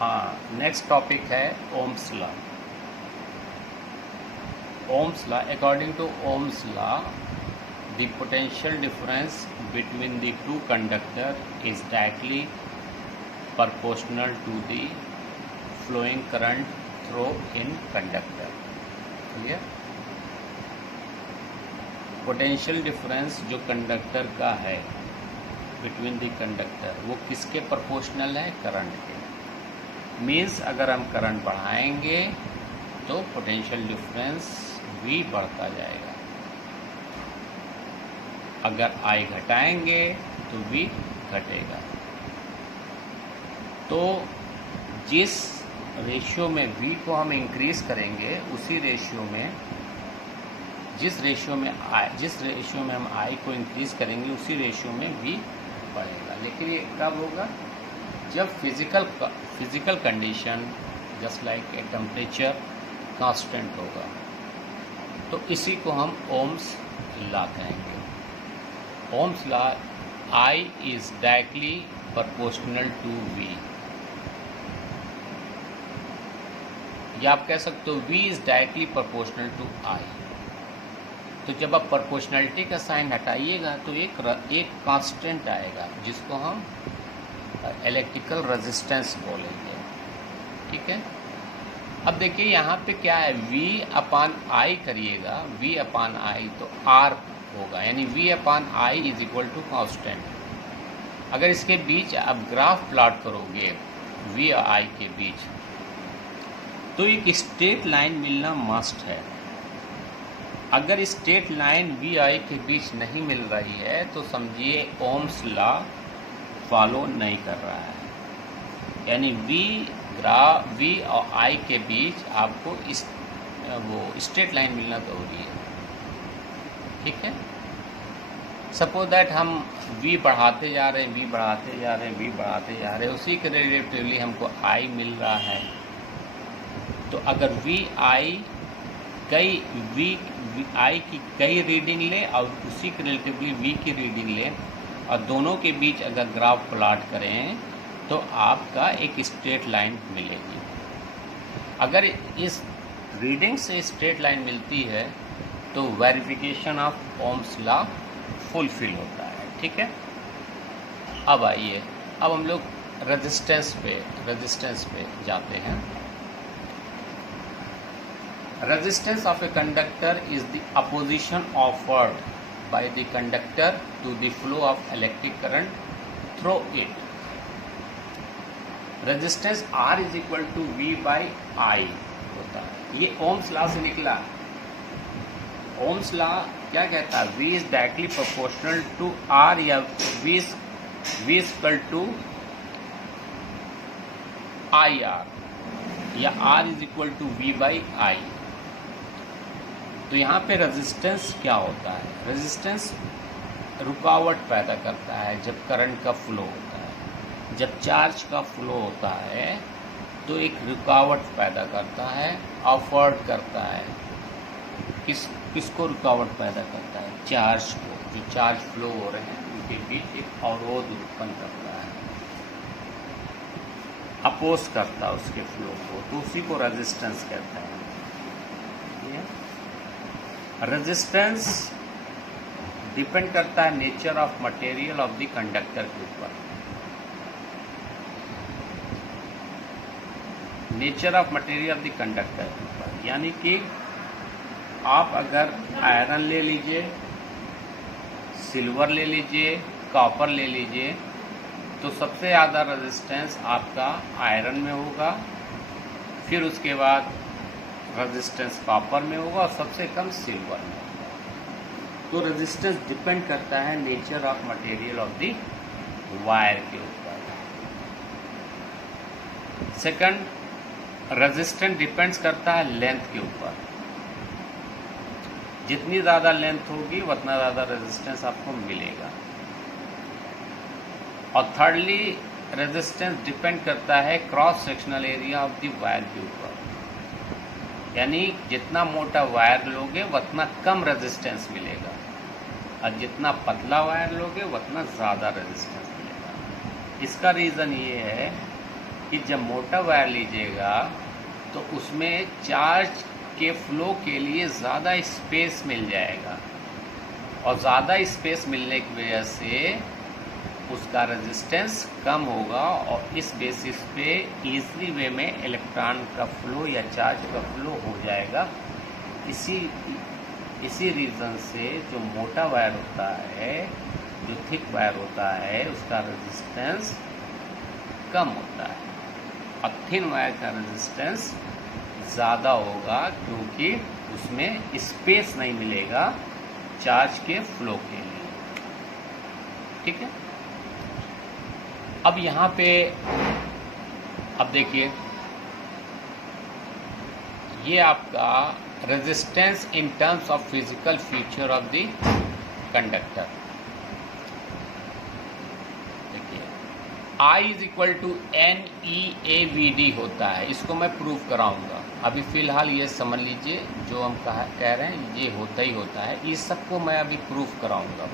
हाँ, next topic है Ohm's law. Ohm's law, according to Ohm's law, the potential difference between the two conductor is directly proportional to the flowing current through in conductor. Clear? Potential difference जो conductor का है between the conductor, वो किसके proportional है? Current के। Means अगर हम current बढ़ाएंगे तो पोटेंशियल डिफरेंस भी बढ़ता जाएगा, अगर I घटाएंगे तो V घटेगा। तो जिस रेशियो में V को हम इंक्रीज करेंगे, उसी रेशियो में जिस रेशियो में हम I को इंक्रीज करेंगे, उसी रेशियो में V बढ़ेगा। लेकिन ये कब होगा? जब physical condition just like a temperature constant होगा। तो इसी को हम ओम्स लॉ कहेंगे। Ohm's law, I is directly proportional to V, या आप कह सकते हो V is directly proportional to I। तो जब आप प्रोपोर्शनलिटी का साइन हटाइएगा तो एक कांस्टेंट आएगा, जिसको हम इलेक्ट्रिकल रेजिस्टेंस बोलेंगे। ठीक है। अब देखिए यहाँ पे क्या है, V अपान I करिएगा, V अपान I तो R होगा, यानी V upon I is equal to constant. अगर इसके बीच आप ग्राफ प्लॉट करोगे V और I के बीच, तो एक स्ट्रेट लाइन मिलना मस्ट है। अगर स्ट्रेट लाइन V I के बीच नहीं मिल रही है तो समझिए ओम्स लॉ फॉलो नहीं कर रहा है, यानी V और I के बीच आपको वो स्ट्रेट लाइन मिलना जरूरी है। ठीक है। सपोज दैट हम V बढ़ाते जा रहे हैं, V बढ़ाते जा रहे हैं, V बढ़ाते जा रहे हैं, उसी के रिलेटिवली हमको I मिल रहा है। तो अगर V I की कई रीडिंग ले और उसी के रिलेटिवली V की रीडिंग ले, और दोनों के बीच अगर ग्राफ प्लॉट करें तो आपका एक स्ट्रेट लाइन मिलेगी। अगर इस रीडिंग से स्ट्रेट लाइन मिलती है तो verification of Ohm's law fulfil होता है। ठीक है। अब आइए, अब हम लोग रेजिस्टेंस पे जाते हैं। Resistance of a conductor is the opposition offered by the conductor to the flow of electric current through it. Resistance R is equal to V by I होता है। ये ओम्स लॉ से निकला। ओम्स लॉ क्या कहता है? V is directly proportional to R, या V equal to IR, या R is equal to V by I। तो यहाँ पे रेजिस्टेंस क्या होता है? रेजिस्टेंस रुकावट पैदा करता है जब करंट का फ्लो होता है। जब चार्ज का फ्लो होता है तो एक रुकावट पैदा करता है, अफोर्ड करता है। किसको रुकावट पैदा करता है? चार्ज को। जो चार्ज फ्लो हो रहे हैं उनके बीच एक अवरोध उत्पन्न करता है, अपोज करता है उसके फ्लो को, तो उसी को रेजिस्टेंस कहते हैं। रेजिस्टेंस डिपेंड करता है nature of material of the conductor के ऊपर। Nature of material of the conductor के ऊपर, यानी कि आप अगर आयरन ले लीजिए, सिल्वर ले लीजिए, कॉपर ले लीजिए, तो सबसे ज़्यादा रेजिस्टेंस आपका आयरन में होगा, फिर उसके बाद रेजिस्टेंस कॉपर में होगा, और सबसे कम सिल्वर में होगा। तो रेजिस्टेंस डिपेंड करता है nature of material of the wire के ऊपर। सेकंड, रेजिस्टेंस डिपेंड्स करता है लेंथ के ऊपर। जितनी ज़्यादा लेंथ होगी उतना ज़्यादा रेजिस्टेंस आपको मिलेगा। और थर्डली, रेजिस्टेंस डिपेंड करता है cross sectional area of the wire के ऊपर, यानी जितना मोटा वायर लोगे उतना कम रेजिस्टेंस मिलेगा, और जितना पतला वायर लोगे उतना ज़्यादा रेजिस्टेंस मिलेगा। इसका रीज़न ये है कि जब मोटा वायर लीजिएगा तो उसमें चार्ज के फ्लो के लिए ज़्यादा स्पेस मिल जाएगा, और ज़्यादा स्पेस मिलने की वजह से उसका रेजिस्टेंस कम होगा, और इस बेसिस पे ईजली वे में इलेक्ट्रॉन का फ्लो या चार्ज का फ्लो हो जाएगा। इसी रीज़न से जो मोटा वायर होता है, जो थिक वायर होता है, उसका रेजिस्टेंस कम होता है, और थिन वायर का रेजिस्टेंस ज़्यादा होगा, क्योंकि उसमें स्पेस नहीं मिलेगा चार्ज के फ्लो के लिए। ठीक है, अब यहाँ पे अब देखिए, ये आपका resistance in terms of physical feature of the conductor. देखिए, I is equal to NeAVD होता है, इसको मैं प्रूव कराऊंगा। अभी फ़िलहाल ये समझ लीजिए, जो हम कह रहे हैं ये होता ही होता है, इस सबको मैं अभी प्रूफ कराऊंगा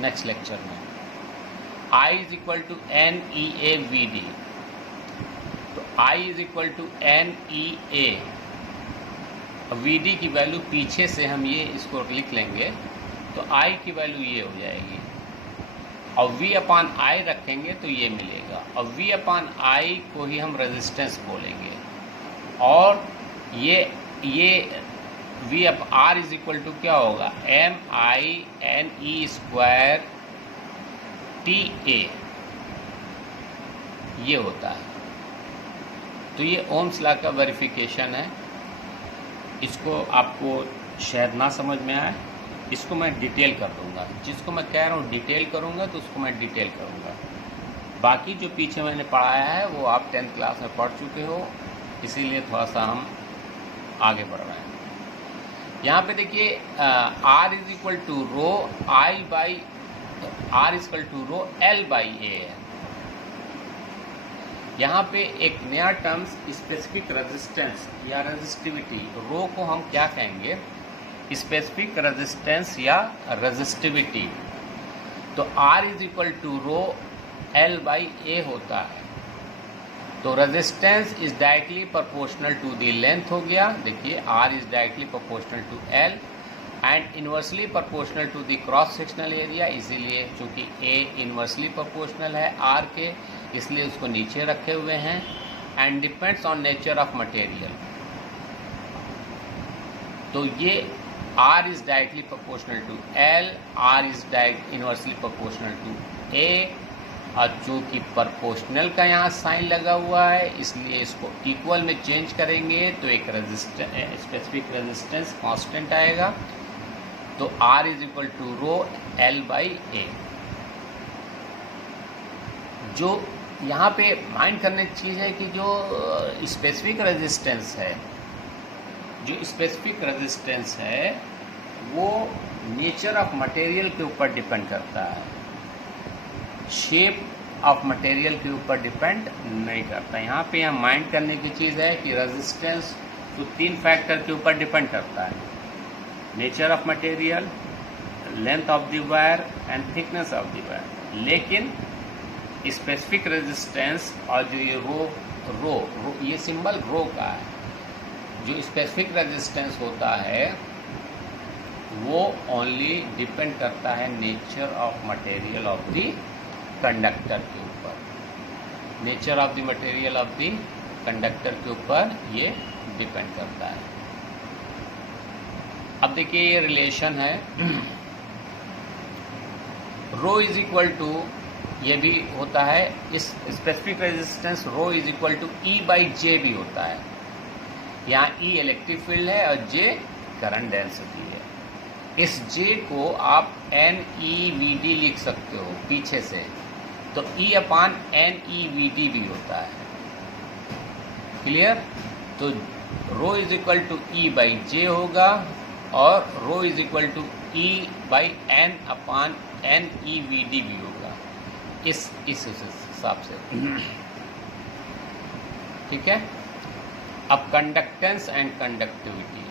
नेक्स्ट लेक्चर में। I is equal to NeAVD, तो I is equal to NeA, VD की वैल्यू पीछे से हम ये इसको लिख लेंगे, तो I की वैल्यू ये हो जाएगी, और V अपान I रखेंगे तो ये मिलेगा, और V अपान I को ही हम रेजिस्टेंस बोलेंगे, और ये V up R is equal to क्या होगा, MINE स्क्वायर TA, ये होता है। तो ये ओम्स लॉ का वेरिफिकेशन है। इसको आपको शायद ना समझ में आए, इसको मैं डिटेल कर दूंगा। जिसको मैं कह रहा हूँ डिटेल करूँगा तो उसको मैं डिटेल करूँगा। बाकी जो पीछे मैंने पढ़ाया है वो आप 10th क्लास में पढ़ चुके हो, इसीलिए थोड़ा सा हम आगे बढ़ रहे हैं। यहाँ पे देखिए R is equal to rho R is equal to rho L by A है। यहाँ पे एक नया टर्म्स स्पेसिफिक रेजिस्टेंस या रेजिस्टिविटी, रो को हम क्या कहेंगे, स्पेसिफिक रेजिस्टेंस या रेजिस्टिविटी। तो R is equal to rho L by A होता है। तो resistance is directly proportional to the length हो गया। देखिए R is directly proportional to L and inversely proportional to the cross sectional area, इसीलिए चूंकि A इन्वर्सली प्रोपोर्शनल है R के, इसलिए उसको नीचे रखे हुए हैं। And depends on nature of material, तो ये R is directly proportional to L, R is inversely proportional to A, और चूँकि प्रोपोर्शनल का यहाँ साइन लगा हुआ है इसलिए इसको इक्वल में चेंज करेंगे तो एक स्पेसिफिक रेजिस्टेंस कांस्टेंट आएगा। तो R is equal to rho L by A। जो यहाँ पे माइंड करने की चीज़ है कि जो स्पेसिफिक रेजिस्टेंस है, जो स्पेसिफिक रेजिस्टेंस है वो नेचर ऑफ मटेरियल के ऊपर डिपेंड करता है, शेप ऑफ मटेरियल के ऊपर डिपेंड नहीं करता। यहाँ पे हम माइंड करने की चीज़ है कि रेजिस्टेंस तो 3 फैक्टर के ऊपर डिपेंड करता है, nature of material, length of the wire and thickness of the wire. लेकिन स्पेसिफिक रेजिस्टेंस और जो ये रो ये सिंबल रो का है, जो स्पेसिफिक रेजिस्टेंस होता है वो ओनली डिपेंड करता है nature of material of the conductor के ऊपर, nature of the material of the conductor के ऊपर ये डिपेंड करता है। अब देखिए ये रिलेशन है, रो इज इक्वल टू, ये भी होता है इस specific resistance, rho is equal to E by J भी होता है। यहाँ E इलेक्ट्रिक फील्ड है और J करंट डेंसिटी है। इस J को आप NeVD लिख सकते हो पीछे से, तो E अपान NeVD भी होता है। क्लियर? तो rho is equal to E by J होगा और rho is equal to E by N अपान NeVD भी होगा इस हिसाब से। ठीक है। अब conductance and conductivity.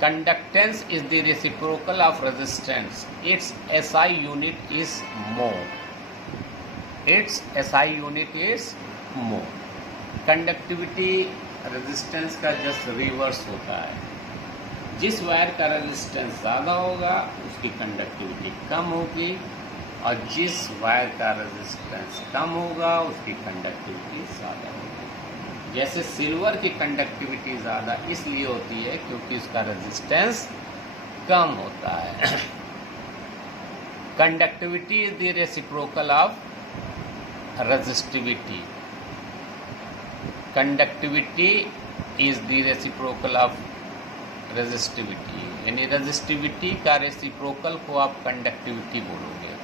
Conductance is the reciprocal of resistance, it's SI unit is mho। It's SI unit is mho. Conductivity resistance का जस्ट रिवर्स होता है। जिस वायर का रेजिस्टेंस ज़्यादा होगा उसकी कंडक्टिविटी कम होगी, और जिस वायर का रेजिस्टेंस कम होगा उसकी कंडक्टिविटी ज़्यादा होगी। जैसे सिल्वर की कंडक्टिविटी ज़्यादा इसलिए होती है क्योंकि उसका रेजिस्टेंस कम होता है। Conductivity is the reciprocal of resistivity. Conductivity is the reciprocal of resistivity, यानी रेजिस्टिविटी का रेसिप्रोकल को आप कंडक्टिविटी बोलोगे।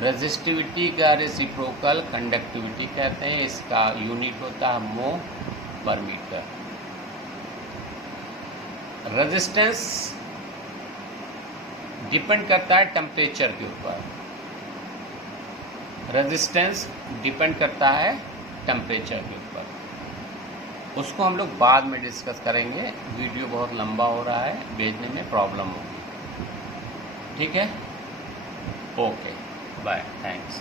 रेजिस्टिविटी का रेसिप्रोकल कंडक्टिविटी कहते हैं। इसका यूनिट होता है मो पर मीटर। रेजिस्टेंस डिपेंड करता है टेम्परेचर के ऊपर। रेजिस्टेंस डिपेंड करता है टेम्परेचर के ऊपर। उसको हम लोग बाद में डिस्कस करेंगे। वीडियो बहुत लंबा हो रहा है, भेजने में प्रॉब्लम होगी। ठीक है, ओके, बाय, थैंक्स।